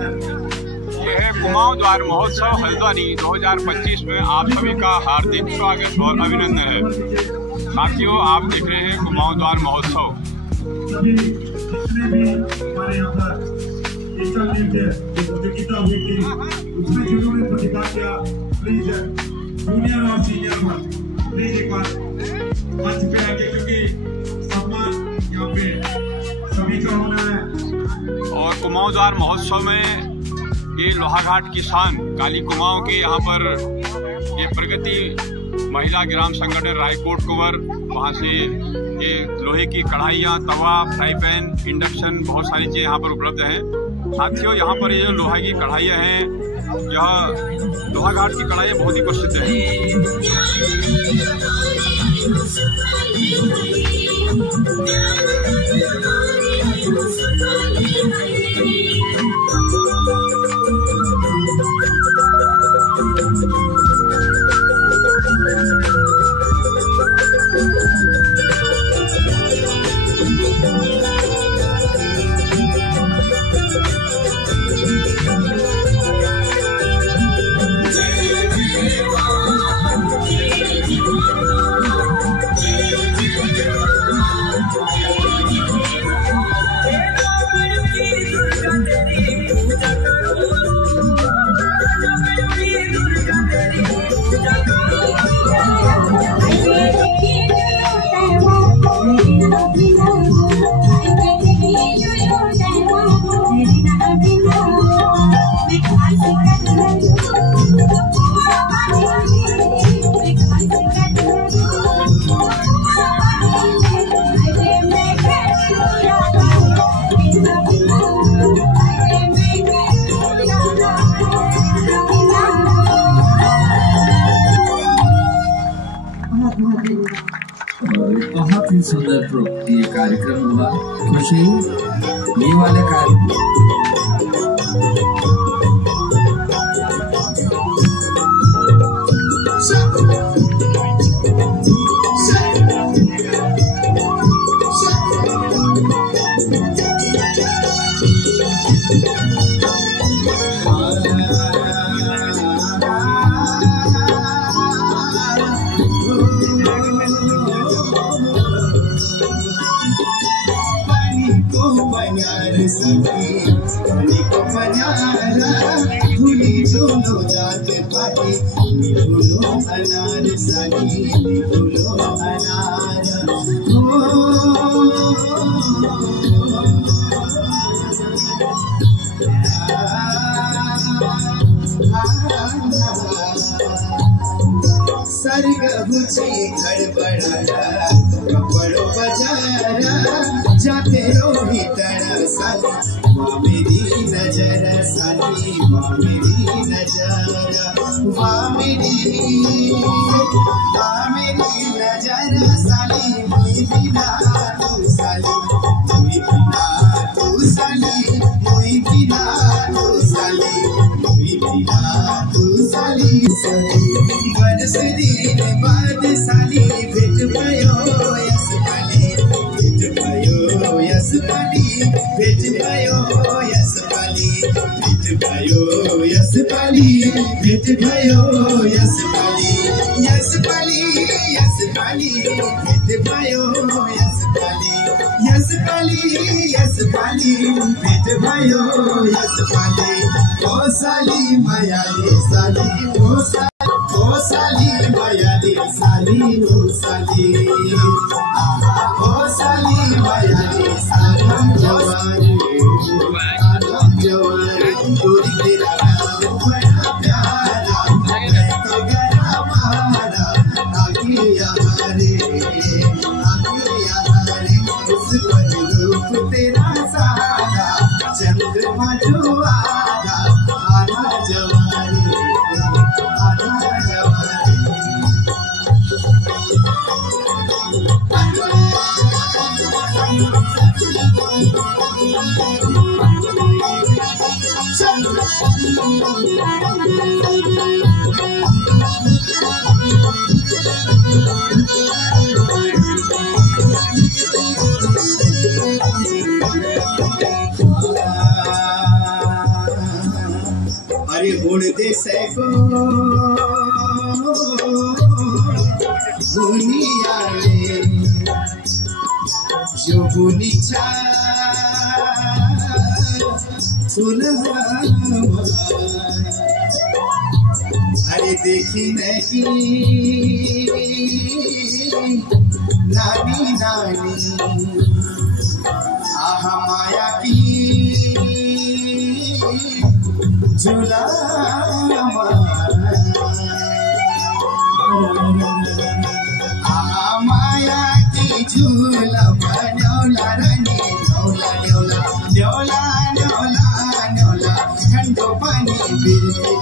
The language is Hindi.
ये है कुमाऊं द्वार महोत्सव हल्द्वानी 2025 में आप सभी का हार्दिक स्वागत और अभिनंदन है। साथियों, आप देख रहे हैं कुमाऊं द्वार महोत्सव। उसमें जिन्होंने प्रतिभा किया, प्लीज जूनियर और सीनियर में प्लीज एक बार मंच पे आके, क्योंकि सम्मान यहाँ पे सभी का होना है। और कुमाऊं द्वार महोत्सव में ये लोहाघाट की शान काली कुमाऊं के यहाँ पर ये प्रगति महिला ग्राम संगठन रायकोट कुंवर, वहाँ से ये लोहे की कढ़ाइयाँ, तवा, फ्राई पैन, इंडक्शन, बहुत सारी चीज़ें यहाँ पर उपलब्ध हैं। साथियों, यहाँ पर ये जो लोहा की कढ़ाइयाँ हैं, यह लोहाघाट की कढ़ाइयाँ बहुत ही प्रसिद्ध बहुत ही सुंदर ये कार्यक्रम हुआ। खुशी ये वाले कार्यक्रम भूली दोनों जात पाई, भूलो अनार सनी, भूलो अनार सरगुची गड़बड़ाया, कपड़ों बजारा, जाते रोही तरह साली, वाह मेरी नजर साली, वाह मेरी नजर, वाह मेरी नजर साली, मुई बिना तू साली, मुई बिना तू साली, मुई बिना तू साली, मुई बिना तू साली, बरस दिन बाद साली भेट भयो यस पाली, भेट भयो यस पाली, भेट भयो यस पाली, भेट भयो यस पाली, भेट भयो यस पाली, यस पाली, यस पाली, भेट भयो यस पाली, यस पाली, यस पाली, भेट भयो यस पाली, ओ साली मायाली साली, ओ साली मायाली साली, ओ साली, ओ साली मायाली साली, जवानी जवानी गोरी तेरा नाम बड़ा प्यारा, मैं तो गया मारा आगिया रे, उस पर रूप तेरा सारा, चंद्रमा जो आधा आधा जवानी, आधा जवानी। अरे उड़ते सैको दुनिया में जो बुनिचा अरे देखी नहीं नानी नानी आहा माया की झूला आहा माया की झूला न्योला रानी न्योला न्योला न्योला न्योला न्योला ठंडो पानी बिरती